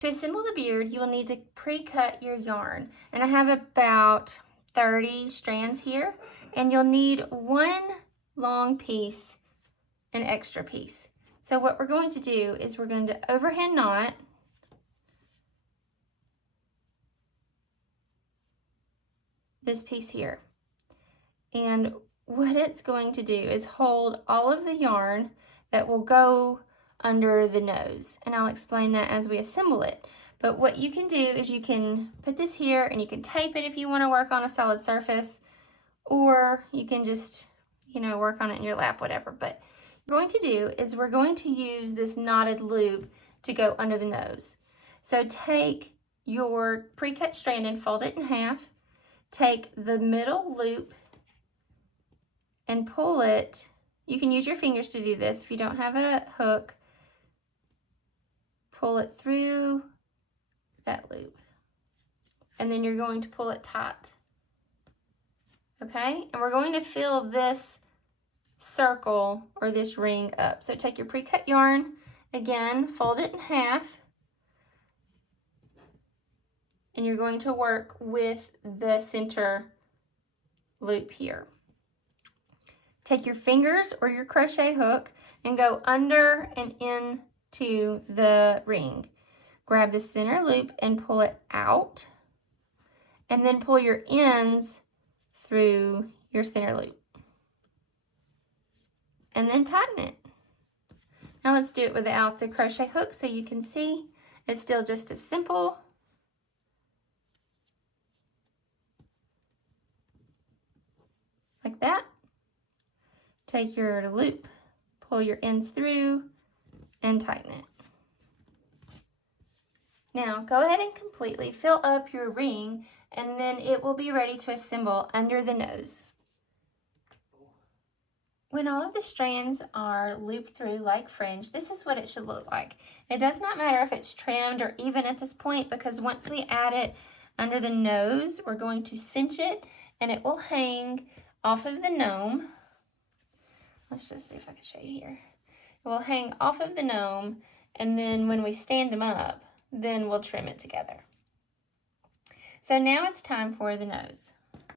To assemble the beard, you will need to pre-cut your yarn. And I have about 30 strands here. And you'll need one long piece, an extra piece. So what we're going to do is we're going to overhand knot this piece here. And what it's going to do is hold all of the yarn that will go under the nose. And I'll explain that as we assemble it. But what you can do is you can put this here and you can tape it if you want to work on a solid surface, or you can just, work on it in your lap, whatever. But what we're going to do is we're going to use this knotted loop to go under the nose. So take your pre-cut strand and fold it in half. Take the middle loop and pull it. You can use your fingers to do this. If you don't have a hook, pull it through that loop. And then you're going to pull it taut. Okay? And we're going to fill this circle or this ring up. So take your pre-cut yarn, again, fold it in half, and you're going to work with the center loop here. Take your fingers or your crochet hook and go under and into the ring. Grab the center loop and pull it out, and then pull your ends through your center loop. And then tighten it. Now let's do it without the crochet hook so you can see it's still just as simple. Like that. Take your loop, pull your ends through, and tighten it. Now go ahead and completely fill up your ring, and then it will be ready to assemble under the nose. When all of the strands are looped through like fringe, this is what it should look like. It does not matter if it's trimmed or even at this point, because once we add it under the nose, we're going to cinch it and it will hang off of the gnome. Let's just see if I can show you here. It will hang off of the gnome, and then when we stand them up, then we'll trim it together. So now it's time for the nose.